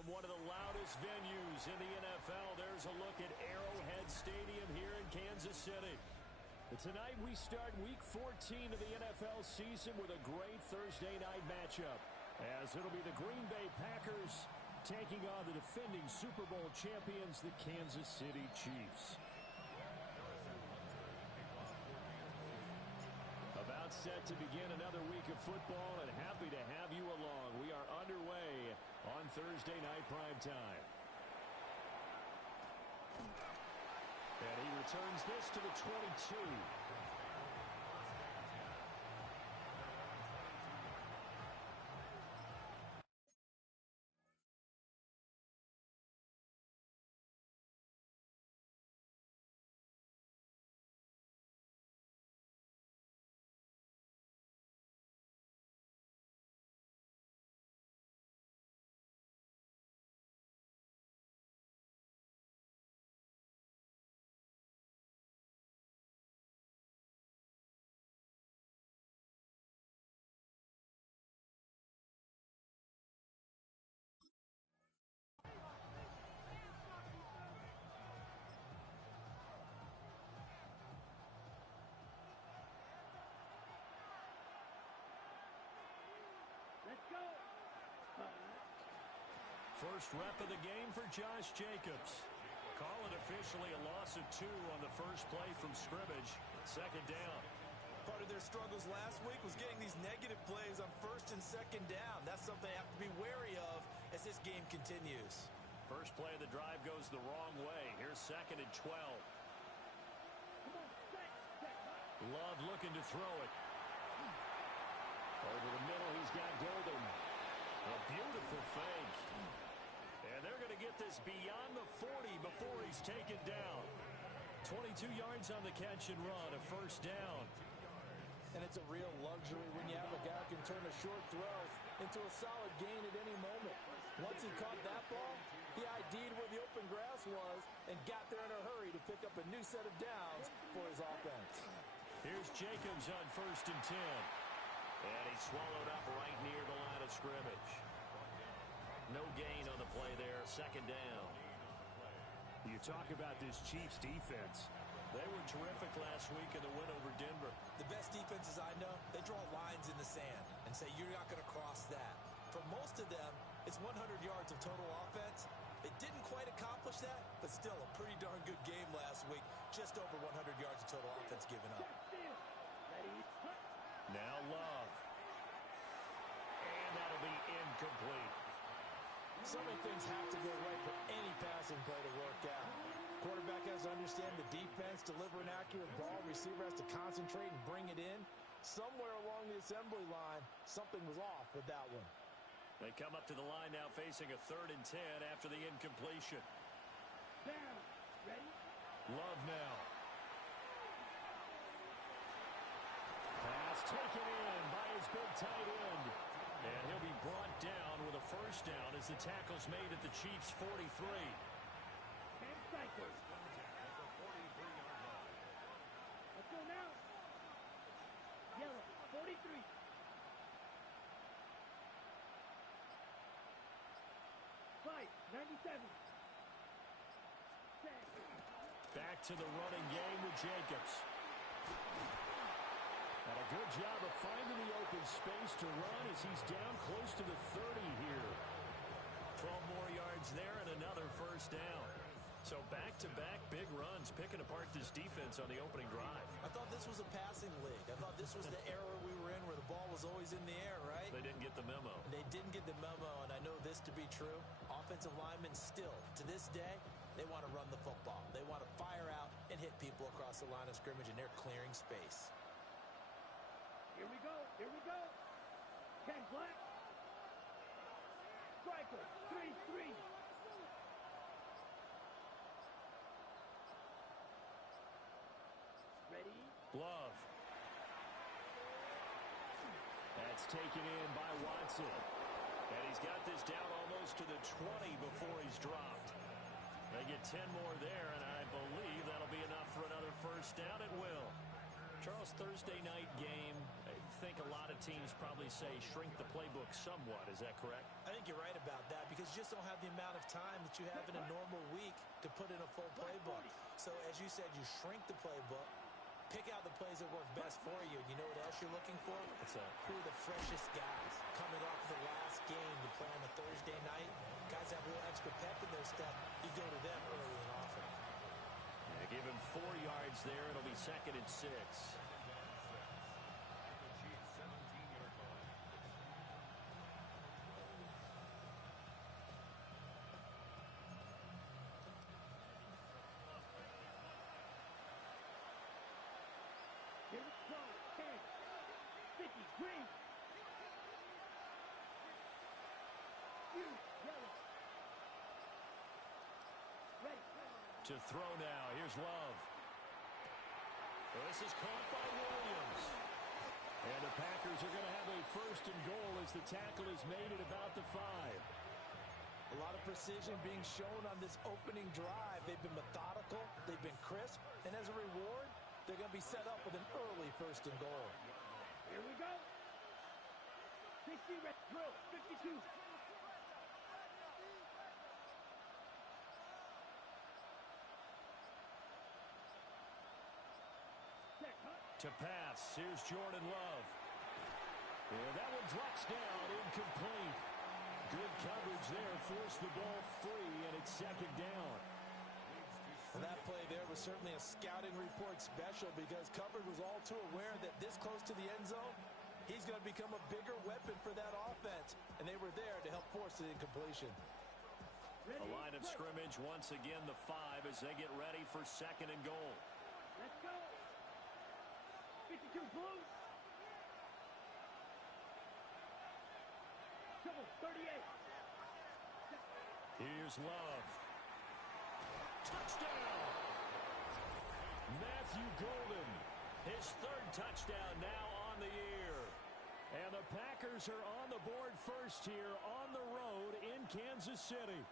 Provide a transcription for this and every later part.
from one of the loudest venues in the NFL. There's a look at Arrowhead Stadium here in Kansas City. Tonight we start Week 14 of the NFL season with a great Thursday night matchup, as it'll be the Green Bay Packers taking on the defending Super Bowl champions, the Kansas City Chiefs. About set to begin another week of football, and happy to have you along. We are underway on Thursday night primetime. And he returns this to the 22. Let's go. First rep of the game for Josh Jacobs. Call it officially a loss of 2 on the first play from scrimmage. Second down. Part of their struggles last week was getting these negative plays on first and second down. That's something they have to be wary of as this game continues. First play of the drive goes the wrong way. Here's second and 12. Love looking to throw it. Over the middle, he's got Golden. A beautiful fake. And they're going to get this beyond the 40 before he's taken down. 22 yards on the catch and run, a first down. And it's a real luxury when you have a guy who can turn a short throw into a solid gain at any moment. Once he caught that ball, he ID'd where the open grass was and got there in a hurry to pick up a new set of downs for his offense. Here's Jacobs on first and 10. And he's swallowed up right near the line of scrimmage. No gain on the play there, second down. You talk about this Chiefs defense. They were terrific last week in the win over Denver. The best defenses I know, they draw lines in the sand and say you're not going to cross that. For most of them, it's 100 yards of total offense. They didn't quite accomplish that, but still a pretty darn good game last week. Just over 100 yards of total offense given up. Now Love. And that'll be incomplete. So many things have to go right for any passing play to work out. Quarterback has to understand the defense, deliver an accurate ball. Receiver has to concentrate and bring it in. Somewhere along the assembly line, something was off with that one. They come up to the line now facing a 3rd and 10 after the incompletion. Down. Ready? Love now. Pass taken in by his big tight end. And he'll be brought down with a first down as the tackle's made at the Chiefs' 43. And cycle. Let's go now. Yellow, 43. Fight, 97. Set. Back to the running game with Jacobs. And a good job of finding the open space to run as he's down close to the 30 here. 12 more yards there and another first down. So back-to-back big runs picking apart this defense on the opening drive. I thought this was a passing league. I thought this was the era we were in where the ball was always in the air, right? They didn't get the memo. They didn't get the memo, and I know this to be true. Offensive linemen still, to this day, they want to run the football. They want to fire out and hit people across the line of scrimmage, and they're clearing space. Here we go. Here we go. 10 black. Striker. 3-3. Ready? Love. That's taken in by Watson. And he's got this down almost to the 20 before he's dropped. They get 10 more there, and I believe that'll be enough for another first down. It will. Charles, Thursday night game, I think a lot of teams probably say shrink the playbook somewhat. Is that correct? I think you're right about that because you just don't have the amount of time that you have in a normal week to put in a full playbook. So as you said, you shrink the playbook, pick out the plays that work best for you. And you know what else you're looking for? Who are the freshest guys coming off the last game to play on a Thursday night? Guys have a little extra pep in their step. You go to them early and often. Give him 4 yards there. It'll be 2nd and 6. Here we go. 10, 50, green. Yellow. Ready. To throw now. Here's Love. Well, this is caught by Williams. And the Packers are going to have a 1st and goal as the tackle is made at about the 5. A lot of precision being shown on this opening drive. They've been methodical. They've been crisp. And as a reward, they're going to be set up with an early 1st and goal. Here we go. 60 red drill. 52. To pass. Here's Jordan Love. And that one drops down, incomplete. Good coverage there. Forced the ball free, and it's 2nd down. Well, that play there was certainly a scouting report special because coverage was all too aware that this close to the end zone, he's going to become a bigger weapon for that offense. And they were there to help force the incompletion. A line of scrimmage once again, the 5, as they get ready for 2nd and goal. Let's go. 52 Blues. Double 38. Here's Love. Touchdown! Matthew Golden. His 3rd touchdown now on the year. And the Packers are on the board first here on the road in Kansas City.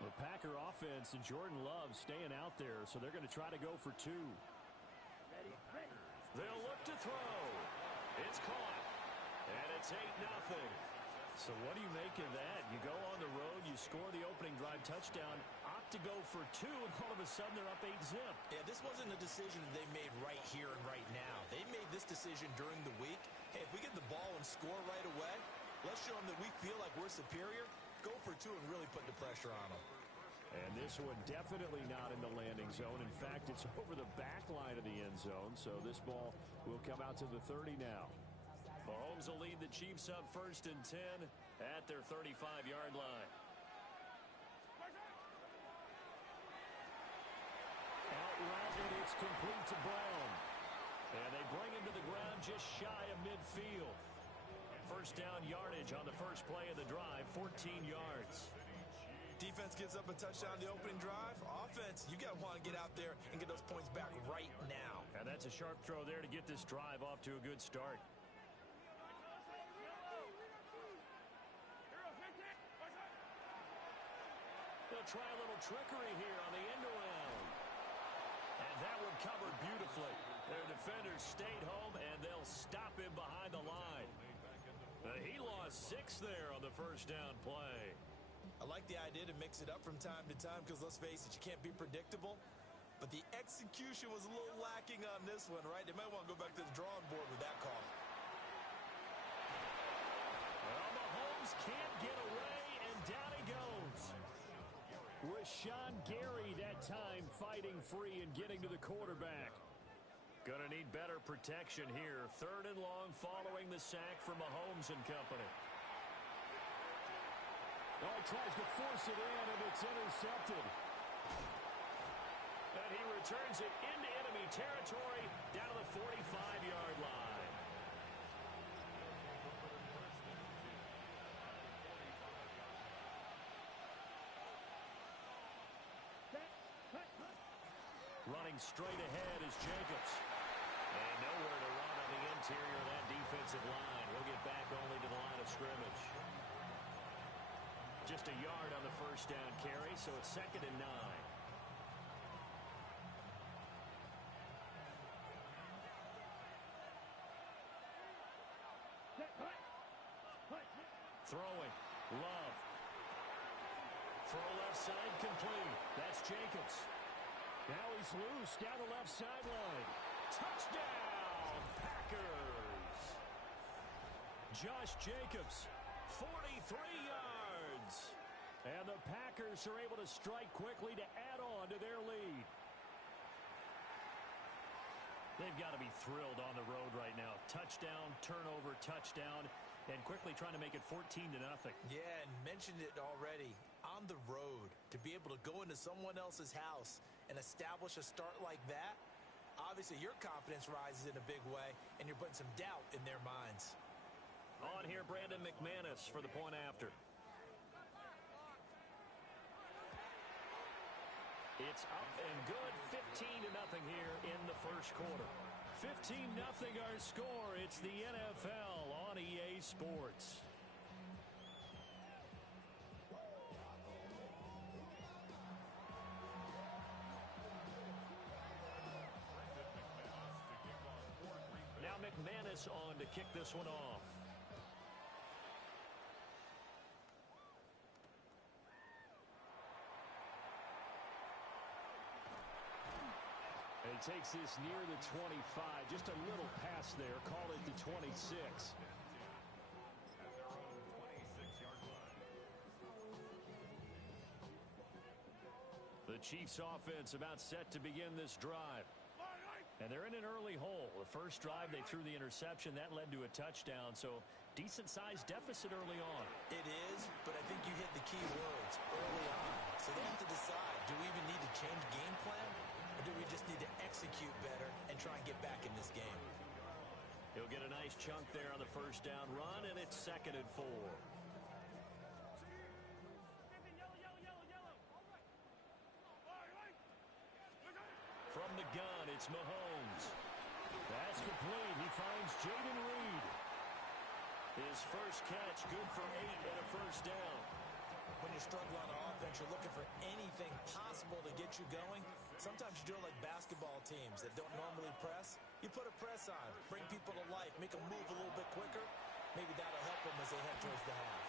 The Packer offense and Jordan Love staying out there, so they're going to try to go for 2. Ready, ready. They'll look to throw. It's caught. And it's 8-0. So what do you make of that? You go on the road, you score the opening drive touchdown, opt to go for 2, and all of a sudden they're up 8-0. Yeah, this wasn't a decision they made right here and right now. They made this decision during the week. Hey, if we get the ball and score right away, let's show them that we feel like we're superior. Go for 2 and really put the pressure on them. And this one definitely not in the landing zone. In fact, it's over the back line of the end zone, so this ball will come out to the 30 now. Mahomes will lead the Chiefs up 1st and 10 at their 35-yard line. Out route, and it's complete to Brown. And they bring him to the ground just shy of midfield. 1st down yardage on the first play of the drive, 14 yards. Defense gives up a touchdown the opening drive. Offense, you got to want to get out there and get those points back right now. And that's a sharp throw there to get this drive off to a good start. They'll try a little trickery here on the end around. And that one covered beautifully. Their defenders stayed home, and they'll stop him behind the line. He lost 6 there on the 1st down play. I like the idea to mix it up from time to time because, let's face it, you can't be predictable. But the execution was a little lacking on this one, right? They might want to go back to the drawing board with that call. Well, Mahomes can't get away, and down he goes. Rashawn Gary that time fighting free and getting to the quarterback. Gonna need better protection here. 3rd and long following the sack from Mahomes and company. Oh, he tries to force it in, and it's intercepted. And he returns it into enemy territory down to the 45-yard line. Running straight ahead is Jacobs. And nowhere to run on the interior of that defensive line. He'll get back only to the line of scrimmage. Just a yard on the 1st down carry, so it's 2nd and 9. Love. Throw left side complete. That's Jacobs. Now he's loose down the left sideline. Touchdown, Packers. Josh Jacobs, 43 yards. And the Packers are able to strike quickly to add on to their lead. They've got to be thrilled on the road right now. Touchdown, turnover, touchdown, and quickly trying to make it 14-0. Yeah, and mentioned it already. On the road, to be able to go into someone else's house and establish a start like that, obviously your confidence rises in a big way, and you're putting some doubt in their minds. On here, Brandon McManus for the point after. It's up and good, 15-0 here in the first quarter. 15-0 our score. It's the NFL on EA Sports. Now McManus on to kick this one off. He takes this near the 25. Just a little pass there. Call it the 26. The Chiefs offense about set to begin this drive. And they're in an early hole. The first drive, they threw the interception. That led to a touchdown. So decent-sized deficit early on. It is, but I think you hit the key words early on. So they have to decide, do we even need to change game plan? Or do we just need to execute better and try and get back in this game? He'll get a nice chunk there on the first down run, and it's 2nd and 4. From the gun, it's Mahomes. That's complete. He finds Jaden Reed. His first catch, good for 8 and a first down. When you're struggling on offense, you're looking for anything possible to get you going. Sometimes you do it like basketball teams that don't normally press. You put a press on, bring people to life, make them move a little bit quicker. Maybe that'll help them as they head towards the half.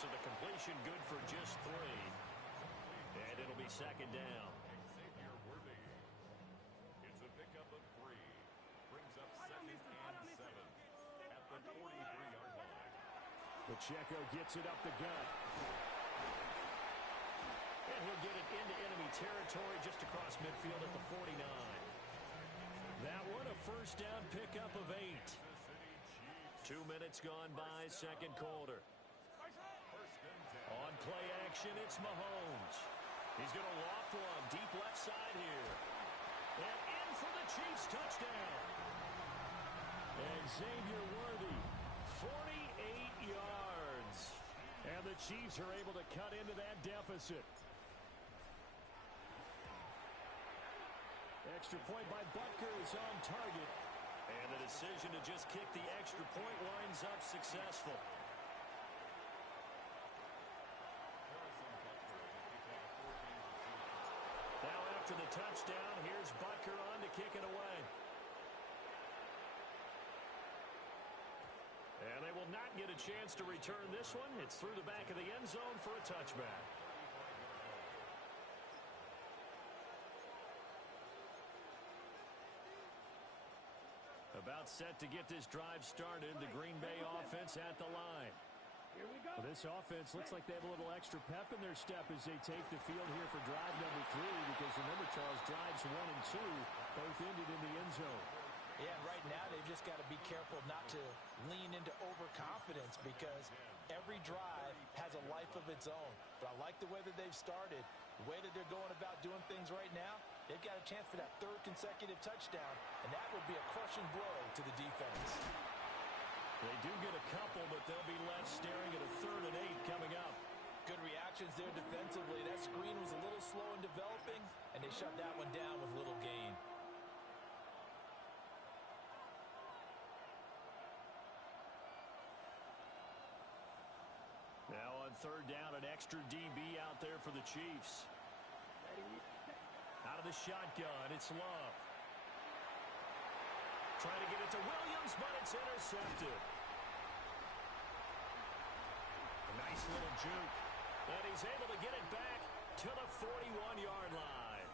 So the completion good for just 3. And it'll be 2nd down. It's a pickup of 3. Brings up 2nd and 7 at the 43-yard line. Pacheco gets it up the gut. And he'll get it into enemy territory just across midfield at the 49. That one a first down pickup of 8. 2 minutes gone by, second quarter. On play action, it's Mahomes. He's going to loft one deep left side here. And in for the Chiefs touchdown. And Xavier Worthy, 48 yards. And the Chiefs are able to cut into that deficit. Extra point by Butker is on target. And the decision to just kick the extra point winds up successful. Now after the touchdown, here's Butker on to kick it away. And they will not get a chance to return this one. It's through the back of the end zone for a touchback. About set to get this drive started. The Green Bay offense at the line. Here we go. Well, this offense looks like they have a little extra pep in their step as they take the field here for drive number 3, because remember, Charles, drives 1 and 2 both ended in the end zone. Yeah, right now they've just got to be careful not to lean into overconfidence, because every drive has a life of its own. But I like the way that they've started, the way that they're going about doing things right now. They've got a chance for that 3rd consecutive touchdown, and that would be a crushing blow to the defense. They do get a couple, but they'll be left staring at a 3rd and 8 coming up. Good reactions there defensively. That screen was a little slow in developing, and they shut that one down with little gain. Now on 3rd down, an extra DB out there for the Chiefs. Out of the shotgun, it's Love. Trying to get it to Williams, but it's intercepted. Nice little juke. And he's able to get it back to the 41-yard line.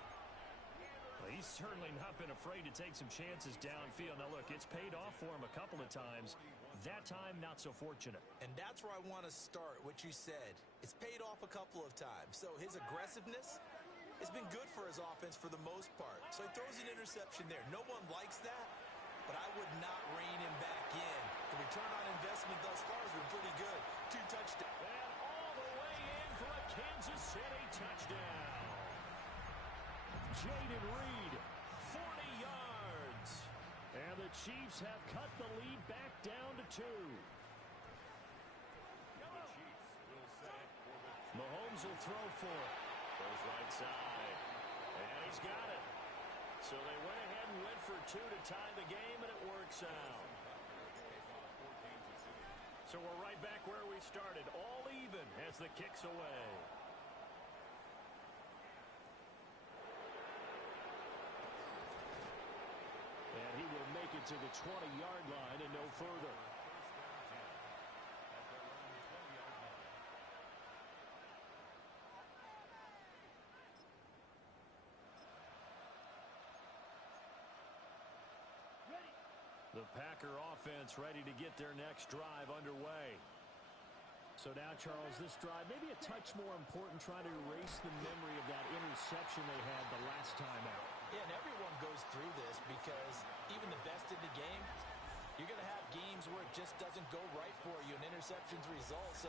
Well, he's certainly not been afraid to take some chances downfield. Now, look, it's paid off for him a couple of times. That time, not so fortunate. And that's where I want to start, what you said. It's paid off a couple of times. So his aggressiveness has been good for his offense for the most part. So he throws an interception there. No one likes that, but I would not rein him back in. The return on investment thus far has been pretty good. 2 touchdowns. And all the way in for a Kansas City touchdown. Jaden Reed, 40 yards. And the Chiefs have cut the lead back down to 2. Mahomes will throw for it. Goes right side. And he's got it. So they went ahead and went for 2 to tie the game, and it works out. So we're right back where we started, all even as the kick's away. And he will make it to the 20-yard line and no further. The Packer offense ready to get their next drive underway. So now, Charles, this drive maybe a touch more important, trying to erase the memory of that interception they had the last time out. Yeah, and everyone goes through this because even the best in the game, you're going to have games where it just doesn't go right for you, and interceptions result. So,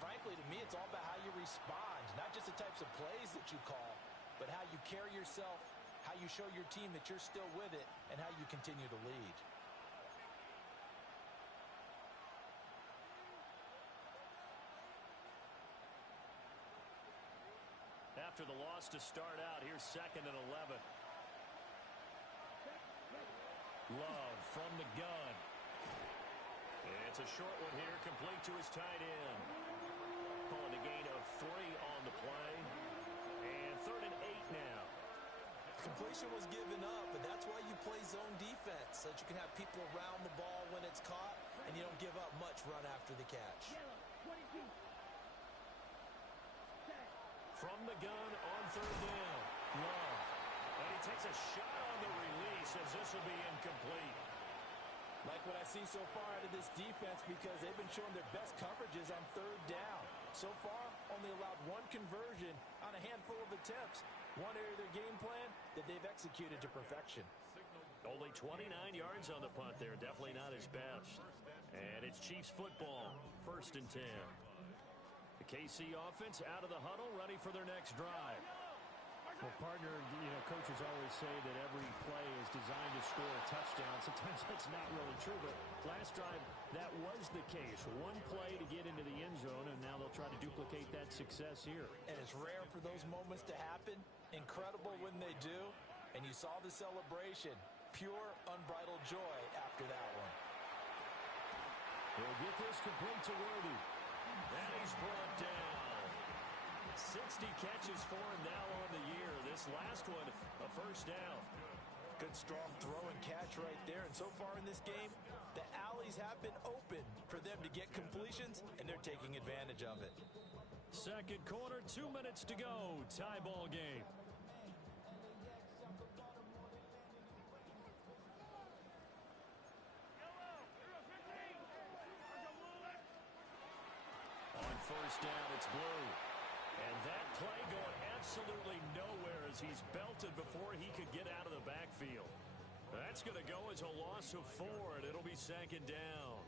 frankly, to me, it's all about how you respond, not just the types of plays that you call, but how you carry yourself, how you show your team that you're still with it, and how you continue to lead. After the loss to start out, here's 2nd and 11. Love from the gun. It's a short one here, complete to his tight end. Calling a gain of 3 on the play. And 3rd and 8 now. Completion was given up, but that's why you play zone defense, so that you can have people around the ball when it's caught, and you don't give up much run after the catch. From the gun on 3rd down. Love. And he takes a shot on the release as this will be incomplete. Like what I see so far out of this defense, because they've been showing their best coverages on 3rd down. So far, only allowed 1 conversion on a handful of attempts. One area of their game plan that they've executed to perfection. Only 29 yards on the punt there. Definitely not his best. And it's Chiefs football. 1st and 10. The KC offense out of the huddle, ready for their next drive. Well, partner, coaches always say that every play is designed to score a touchdown. Sometimes that's not really true, but last drive, that was the case. 1 play to get into the end zone, and now they'll try to duplicate that success here. And it's rare for those moments to happen. Incredible when they do. And you saw the celebration. Pure, unbridled joy after that one. He'll get this complete to Worthy. And he's brought down. 60 catches for him now on the year. This last one, a 1st down. Good strong throw and catch right there. And so far in this game, the alleys have been open for them to get completions, and they're taking advantage of it. 2nd quarter, 2 minutes to go. Tie ball game. On 1st down, it's Blue. And that play going absolutely nowhere as he's belted before he could get out of the backfield. That's going to go as a loss of 4, and it'll be 2nd down.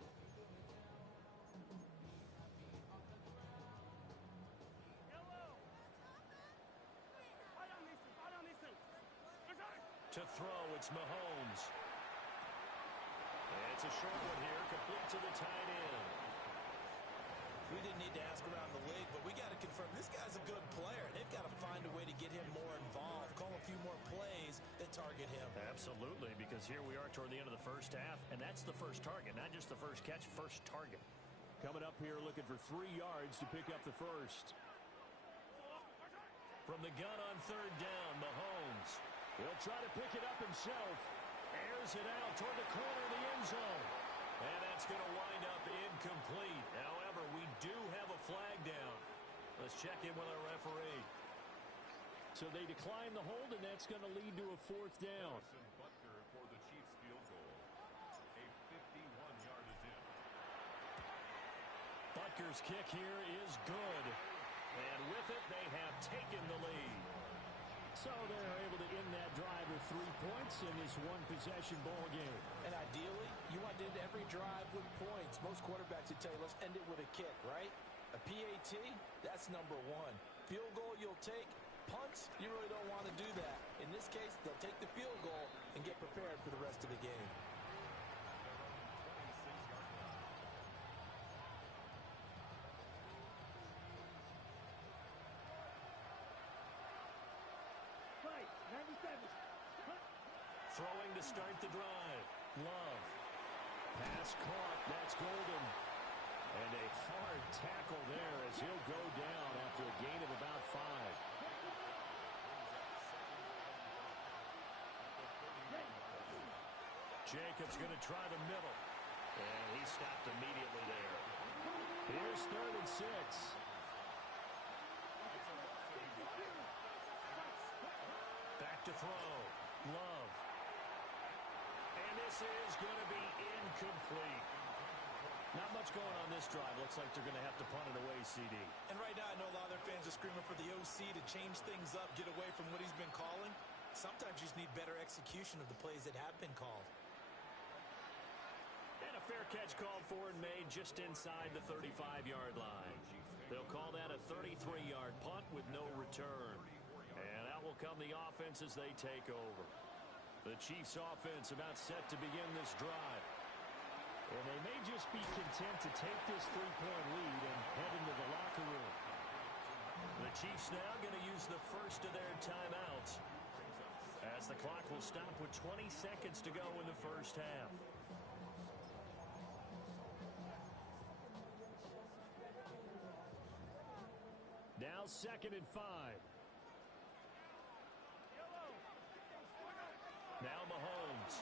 To throw, it's Mahomes. And it's a short one here, complete to the tight end. We didn't need to ask around the league, but we got to confirm this guy's a good player. They've got to find a way to get him more involved, call a few more plays that target him. Absolutely, because here we are toward the end of the 1st half, and that's the first target, not just the first catch, first target. Coming up here looking for 3 yards to pick up the 1st. From the gun on 3rd down, Mahomes. He'll try to pick it up himself. Airs it out toward the corner of the end zone. And that's going to wind up incomplete. However, we do have a flag check in with our referee. So they decline the hold, and that's going to lead to a fourth down. Butker for the Chiefs field goal. A 51-yard is in. Butker's kick here is good. And with it, they have taken the lead. So they're able to end that drive with 3 points in this one-possession ball game. And ideally, you want to end every drive with points. Most quarterbacks would tell you, let's end it with a kick, right? A PAT, that's number one. Field goal you'll take. Punts, you really don't want to do that. In this case, they'll take the field goal and get prepared for the rest of the game. Right, 97. Throwing to start the drive. Love. Pass caught. That's Golden. And a hard tackle there as he'll go down after a gain of about 5. Jacobs going to try the middle. And he stopped immediately there. Here's 3rd and 6. Back to throw. Love. And this is going to be incomplete. Not much going on this drive. Looks like they're going to have to punt it away, CD. And right now, I know a lot of their fans are screaming for the OC to change things up, get away from what he's been calling. Sometimes you just need better execution of the plays that have been called. And a fair catch called for and made just inside the 35-yard line. They'll call that a 33-yard punt with no return. And out will come the offense as they take over. The Chiefs offense about set to begin this drive. And they may just be content to take this 3-point lead and head into the locker room. The Chiefs now going to use the first of their timeouts as the clock will stop with 20 seconds to go in the first half. Now 2nd and 5. Now Mahomes.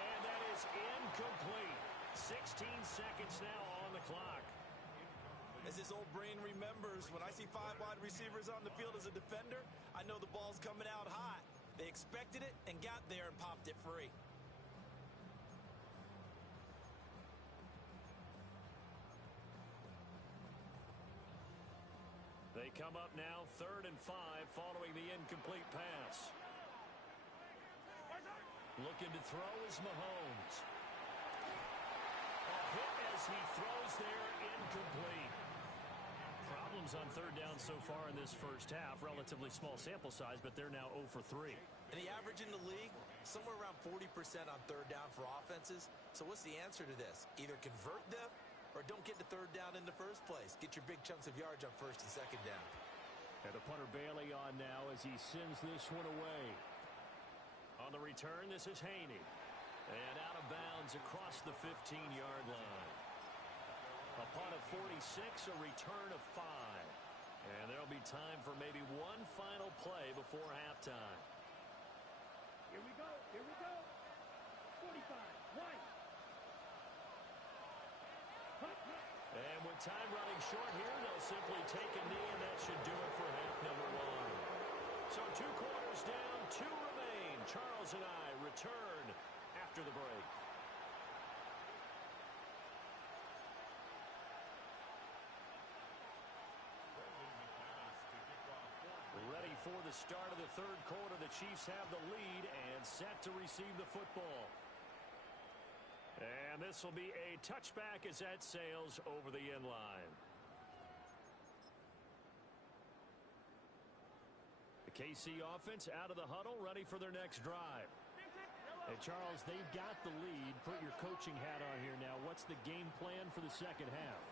And that is incomplete. 16 seconds now on the clock. As his old brain remembers, when I see 5 wide receivers on the field as a defender, I know the ball's coming out hot. They expected it and got there and popped it free. They come up now 3rd and 5 following the incomplete pass. Looking to throw is Mahomes. A hit as he throws there, incomplete. Problems on 3rd down so far in this first half. Relatively small sample size, but they're now 0 for 3. And the average in the league, somewhere around 40% on 3rd down for offenses. So what's the answer to this? Either convert them or don't get to 3rd down in the first place. Get your big chunks of yards on 1st and 2nd down. And the punter Bailey on now as he sends this one away. On the return, this is Haney. And out of bounds across the 15-yard line. A punt of 46, a return of 5. And there'll be time for maybe one final play before halftime. Here we go. Here we go. 45. Right. And with time running short here, they'll simply take a knee, and that should do it for half number 1. So 2 quarters down, 2 remain. Charles and I return after the break. Ready for the start of the 3rd quarter. The Chiefs have the lead and set to receive the football. And this will be a touchback as that sails over the end line. The KC offense out of the huddle, ready for their next drive. Hey, Charles, they've got the lead. Put your coaching hat on here now. What's the game plan for the second half?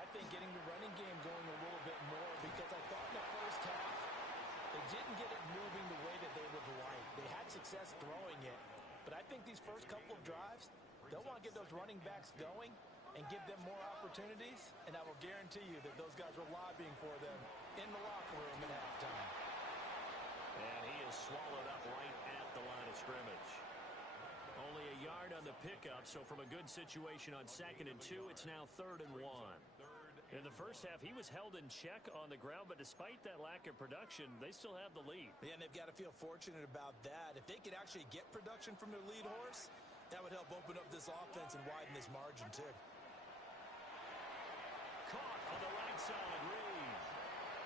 I think getting the running game going a little bit more, because I thought in the first half they didn't get it moving the way that they would like. They had success throwing it, but I think these first couple of drives, they'll want to get those running backs going and give them more opportunities, and I will guarantee you that those guys were lobbying for them in the locker room at halftime. And he is swallowed up right at the line of scrimmage. Only a yard on the pickup, so from a good situation on 2nd and 2, it's now 3rd and 1. In the first half, he was held in check on the ground, but despite that lack of production, they still have the lead. Yeah, and they've got to feel fortunate about that. If they could actually get production from their lead horse, that would help open up this offense and widen this margin, too. Caught on the right side, Reed.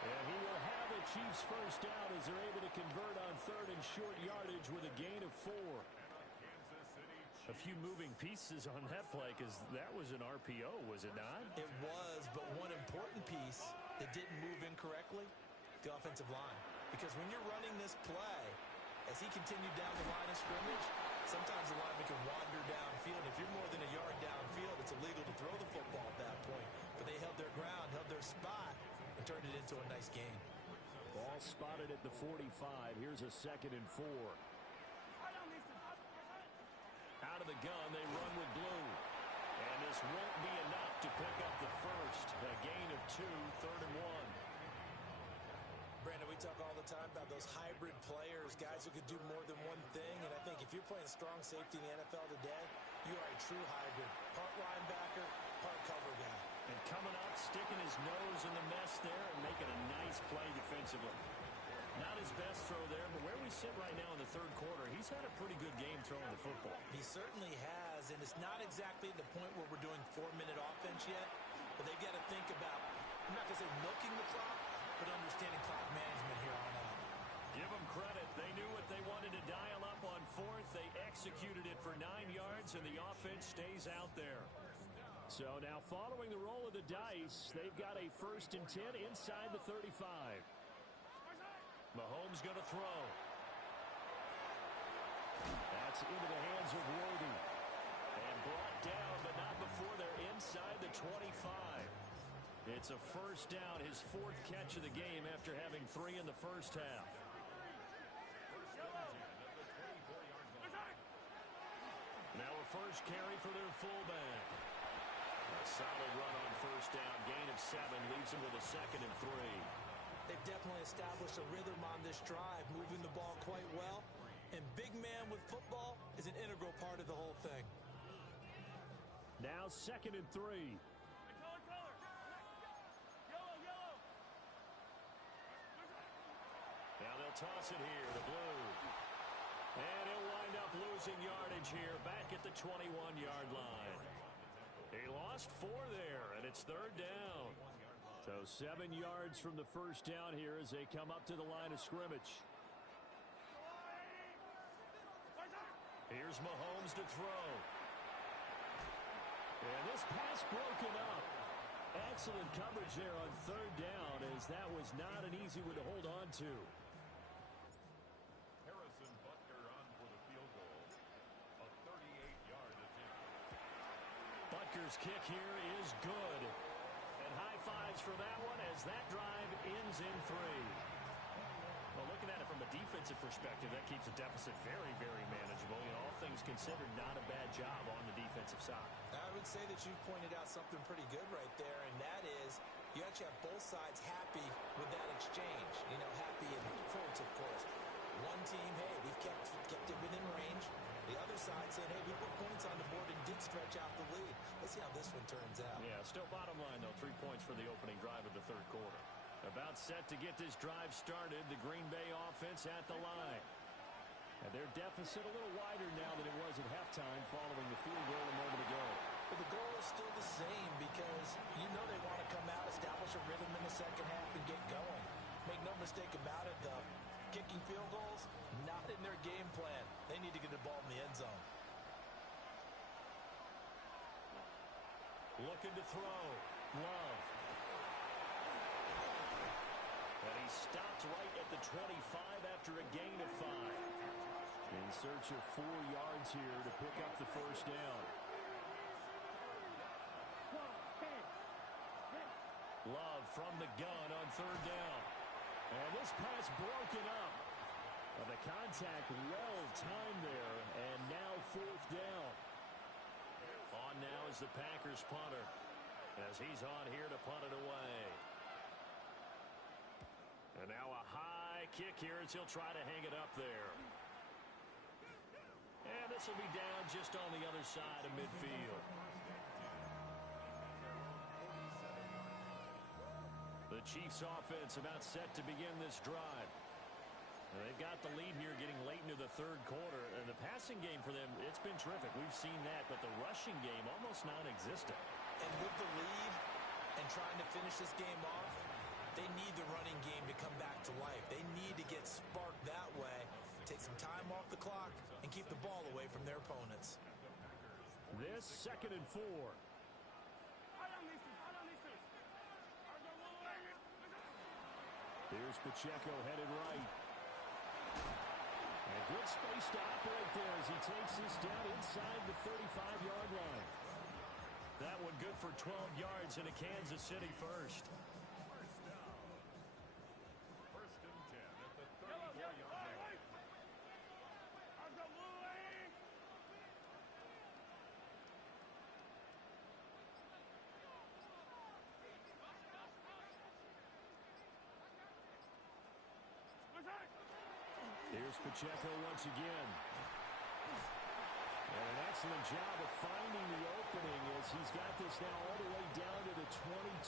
And he will have the Chiefs first down as they're able to convert on third and short yardage with a gain of 4. A few moving pieces on that play because that was an RPO, was it not? It was, but one important piece that didn't move incorrectly, the offensive line. Because when you're running this play, as he continued down the line of scrimmage, sometimes the lineman can wander downfield. If you're more than a yard downfield, it's illegal to throw the football at that point. But they held their ground, held their spot, and turned it into a nice game. Ball spotted at the 45. Here's a 2nd and 4. Out of the gun, they run with blue. And this won't be enough to pick up the first. A gain of 2, 3rd and 1. Brandon, we talk all the time about those hybrid players, guys who could do more than one thing. And I think if you're playing strong safety in the NFL today, you are a true hybrid. Part linebacker, part cover guy. And coming up, sticking his nose in the mess there and making a nice play defensively. Not his best throw there, but where we sit right now in the 3rd quarter, he's had a pretty good game throwing the football. He certainly has, and it's not exactly the point where we're doing 4-minute offense yet, but they've got to think about, I'm not going to say milking the clock, but understanding clock management here on out. Give them credit. They knew what they wanted to dial up on 4th. They executed it for 9 yards, and the offense stays out there. So now following the roll of the dice, they've got a 1st and 10 inside the 35. Mahomes going to throw. That's into the hands of Worthy. And brought down, but not before they're inside the 25. It's a first down, his 4th catch of the game after having 3 in the first half. Now a first carry for their fullback. A solid run on first down. Gain of 7 leaves them with a 2nd and 3. They've definitely established a rhythm on this drive, moving the ball quite well. And big man with football is an integral part of the whole thing. Now 2nd and 3. Now they'll toss it here to Blue. And he'll wind up losing yardage here back at the 21-yard line. He lost 4 there, and it's 3rd down. So 7 yards from the first down here as they come up to the line of scrimmage. Here's Mahomes to throw. And this pass broken up. Excellent coverage there on 3rd down as that was not an easy one to hold on to. Harrison Butker on for the field goal. A 38-yard attempt. Butker's kick here is good. And high fives for that one as that drive ends in 3. Well, looking at it from a defensive perspective, that keeps the deficit very, very manageable. You know, all things considered, not a bad job on the defensive side. I would say that you've pointed out something pretty good right there, and that is you actually have both sides happy with that exchange. You know, happy in quotes, of course. One team, hey, we've kept it within range. The other side saying, hey, we put points on the board and did stretch out the lead. Let's see how this one turns out. Yeah, still bottom line, though, 3 points for the opening drive of the 3rd quarter. About set to get this drive started, the Green Bay offense at the line. And their deficit a little wider now than it was at halftime following the field goal a moment ago. But the goal is still the same because you know they want to come out, establish a rhythm in the second half, and get going. Make no mistake about it, though. Kicking field goals, not in their game plan. They need to get the ball in the end zone. Looking to throw. Love. And he stopped right at the 25 after a gain of 5. In search of 4 yards here to pick up the first down. Love from the gun on 3rd down. And this pass broken up. The contact well timed there, and now 4th down. On now is the Packers punter, as he's on here to punt it away. And now a high kick here as he'll try to hang it up there. And this will be down just on the other side of midfield. The Chiefs offense about set to begin this drive. They've got the lead here getting late into the third quarter. And the passing game for them, it's been terrific. We've seen that, but the rushing game almost non-existent. And with the lead and trying to finish this game off, they need the running game to come back to life. They need to get sparked that way, take some time off the clock, and keep the ball away from their opponents. This 2nd and 4. Here's Pacheco headed right. And good space to operate there as he takes this down inside the 35-yard line. That one good for 12 yards into Kansas City first. First and 10 at the 34-yard line. Here's Pacheco once again. And an excellent job of finding the opening as he's got this now all the way down to the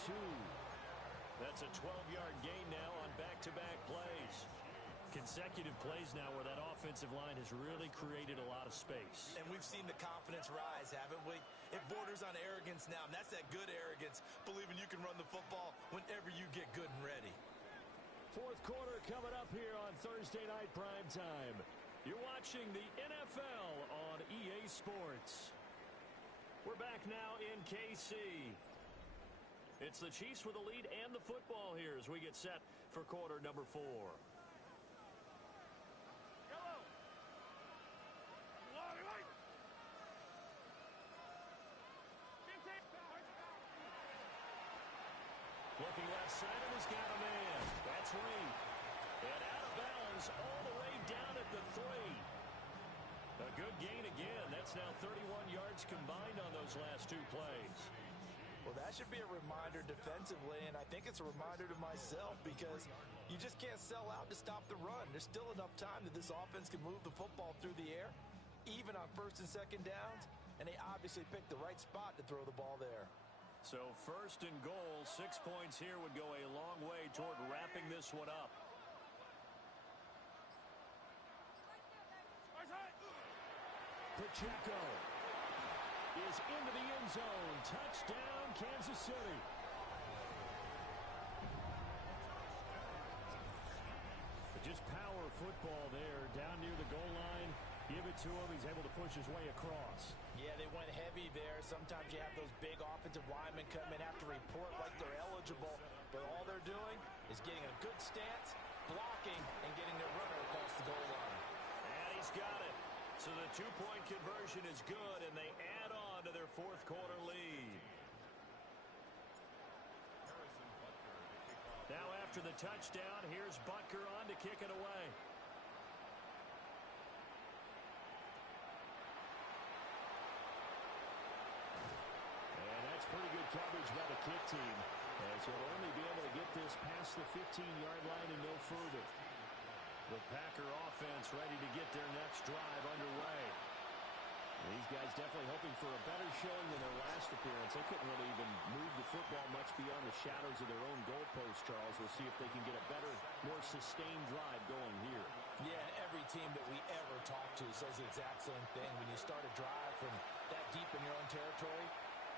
22. That's a 12-yard gain now on back-to-back plays. Consecutive plays now where that offensive line has really created a lot of space. And we've seen the confidence rise, haven't we? It borders on arrogance now, and that's that good arrogance, believing you can run the football whenever you get good and ready. Fourth quarter coming up here on Thursday night primetime. You're watching the NFL on EA Sports. We're back now in KC. It's the Chiefs with the lead and the football here as we get set for quarter number 4. Looking left side, and he's got a man. That's Reed. And out of bounds all the way down at the 3. A good gain again. That's now 31 yards combined on those last 2 plays. Well, that should be a reminder defensively, and I think it's a reminder to myself because you just can't sell out to stop the run. There's still enough time that this offense can move the football through the air, even on 1st and 2nd downs, and they obviously picked the right spot to throw the ball there. So 1st and goal, 6 points here would go a long way toward wrapping this one up. Pacheco is into the end zone. Touchdown, Kansas City. Just power football there down near the goal line. Give it to him. He's able to push his way across. Yeah, they went heavy there. Sometimes you have those big offensive linemen come in, have to report like they're eligible, but all they're doing is getting a good stance, blocking, and getting their runner across the goal line. And he's got it. So the 2-point conversion is good, and they add on to their 4th quarter lead. Now after the touchdown, here's Butker on to kick it away. Pretty good coverage by the kick team, as he'll only be able to get this past the 15-yard line and no further. The Packer offense ready to get their next drive underway. These guys definitely hoping for a better showing than their last appearance. They couldn't really even move the football much beyond the shadows of their own goalpost, Charles. We'll see if they can get a better, more sustained drive going here. Yeah, and every team that we ever talk to says the exact same thing. When you start a drive from that deep in your own territory,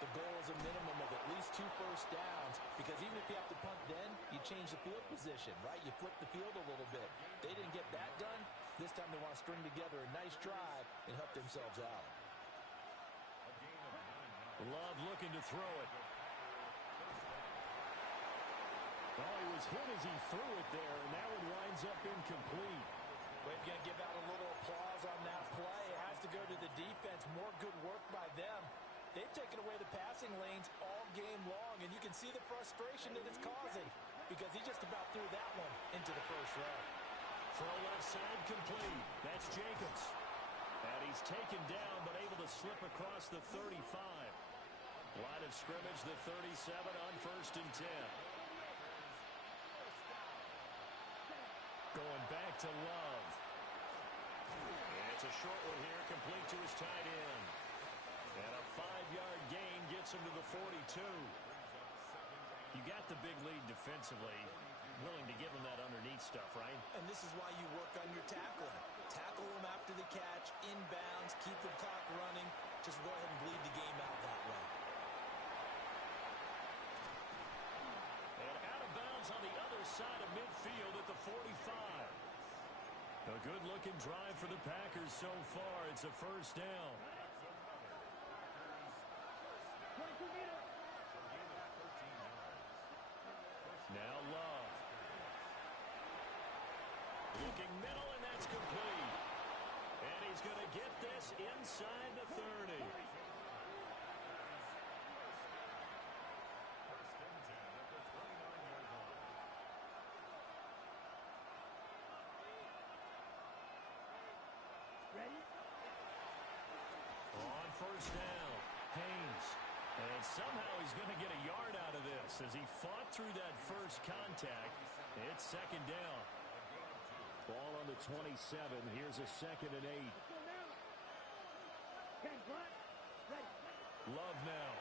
the goal is a minimum of at least 2 first downs, because even if you have to punt then, you change the field position, right? You flip the field a little bit. They didn't get that done. This time they want to string together a nice drive and help themselves out. Love looking to throw it. Oh, he was hit as he threw it there, and that one winds up incomplete. We're going to give out a little applause on that play. It has to go to the defense. More good work by them. They've taken away the passing lanes all game long, and you can see the frustration that it's causing because he just about threw that one into the first row. Throw left side complete. That's Jacobs. And he's taken down but able to slip across the 35. Line of scrimmage, the 37 on 1st and 10. Going back to Love. And it's a short one here, complete to his tight end. And a 5-yard gain gets him to the 42. You got the big lead defensively. Willing to give him that underneath stuff, right? And this is why you work on your tackling. Tackle them after the catch, inbounds, keep the clock running. Just go ahead and bleed the game out that way. And out of bounds on the other side of midfield at the 45. A good-looking drive for the Packers so far. It's a first down. Now Love. Looking middle, and that's complete. And he's going to get this inside the 30. On first down, Haynes. And somehow he's going to get a yard out of this as he fought through that first contact. It's second down. Ball on the 27. Here's a 2nd and 8. Love now.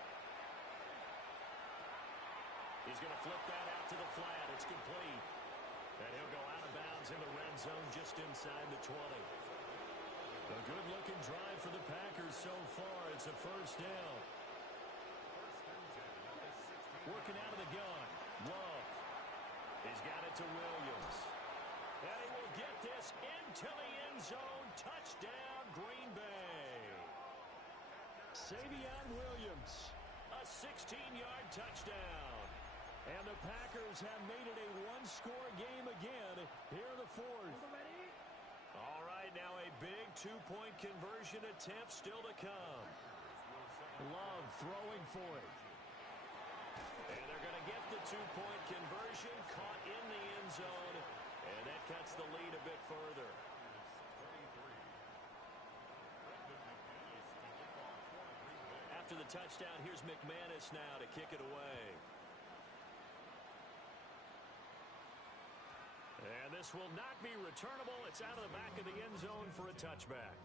He's going to flip that out to the flat. It's complete. And he'll go out of bounds in the red zone just inside the 20. A good-looking drive for the Packers so far. It's a first down. Working out of the gun. Love. He's got it to Williams. And he will get this into the end zone. Touchdown, Green Bay. Savion Williams. A 16-yard touchdown. And the Packers have made it a one-score game again here in the 4th. All right, now a big two-point conversion attempt still to come. Love throwing for it. And they're going to get the two-point conversion, caught in the end zone, and that cuts the lead a bit further. After the touchdown, here's McManus now to kick it away. And this will not be returnable. It's out of the back of the end zone for a touchback.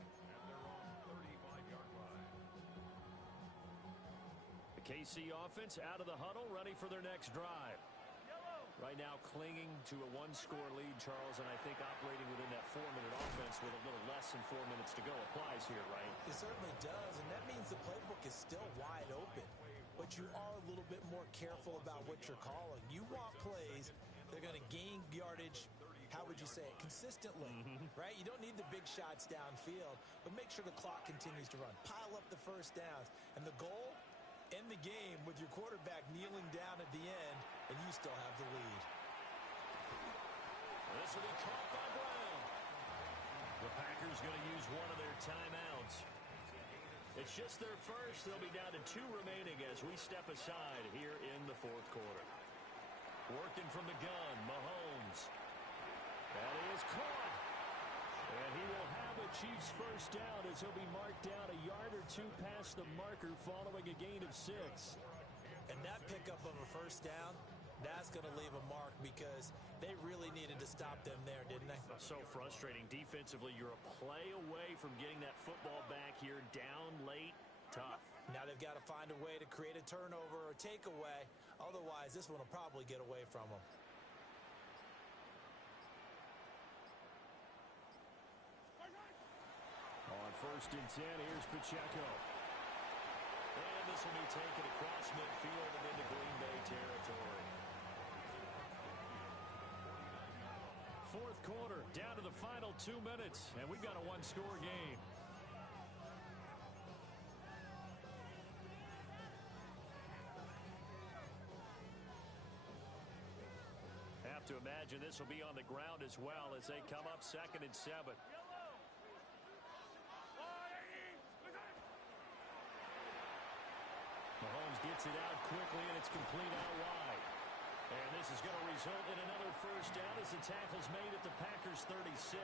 The KC offense out of the huddle, ready for their next drive. Right now clinging to a one-score lead, Charles, and I think operating within that 4-minute offense with a little less than 4 minutes to go applies here, right? It certainly does, and that means the playbook is still wide open. But you are a little bit more careful about what you're calling. You want plays that are going to gain yardage, how would you say it, consistently, right? You don't need the big shots downfield, but make sure the clock continues to run. Pile up the first downs. And the goal, end the game with your quarterback kneeling down at the end, and you still have the lead. This will be caught by Brown. The Packers going to use one of their timeouts. It's just their first. They'll be down to 2 remaining as we step aside here in the 4th quarter. Working from the gun, Mahomes. That is caught. And he will have a Chiefs first down as he'll be marked down a yard or 2 past the marker following a gain of 6. And that pickup of a first down, that's going to leave a mark because they really needed to stop them there, didn't they? So frustrating. Defensively, you're a play away from getting that football back here down late. Tough. Now they've got to find a way to create a turnover or takeaway. Otherwise, this one will probably get away from them. On 1st and 10, here's Pacheco. And this will be taken across midfield and into Green Bay territory. 4th quarter, down to the final 2 minutes, and we've got a one-score game. Have to imagine this will be on the ground as well as they come up 2nd and 7. Mahomes gets it out quickly, and it's complete out wide. And this is going to result in another first down as the tackle's made at the Packers' 36.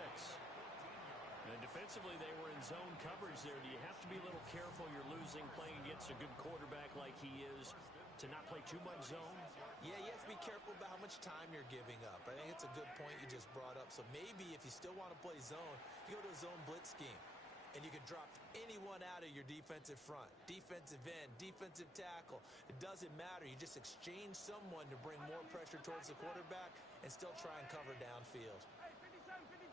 And defensively, they were in zone coverage there. Do you have to be a little careful? You're losing playing against a good quarterback like he is to not play too much zone? Yeah, you have to be careful about how much time you're giving up. I think it's a good point you just brought up. So maybe if you still want to play zone, you go to a zone blitz scheme. And you can drop anyone out of your defensive front, defensive end, defensive tackle. It doesn't matter. You just exchange someone to bring more pressure towards the quarterback and still try and cover downfield. Hey, 57, 57.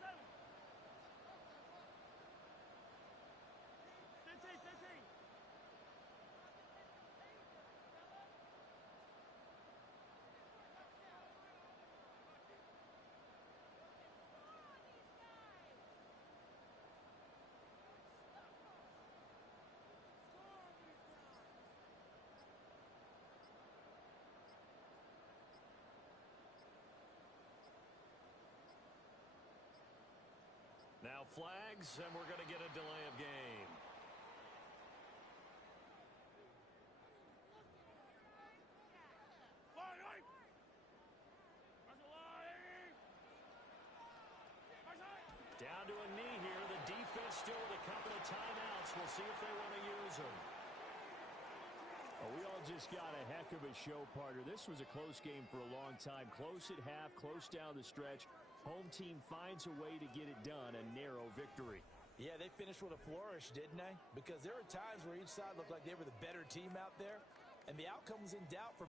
13, 13. Now flags, and we're going to get a delay of game. Down to a knee here. The defense still with a couple of timeouts. We'll see if they want to use them. Oh, we all just got a heck of a show, partner. This was a close game for a long time. Close at half, close down the stretch. Home team finds a way to get it done, a narrow victory. Yeah, they finished with a flourish, didn't they? Because there were times where each side looked like they were the better team out there, and the outcome was in doubt for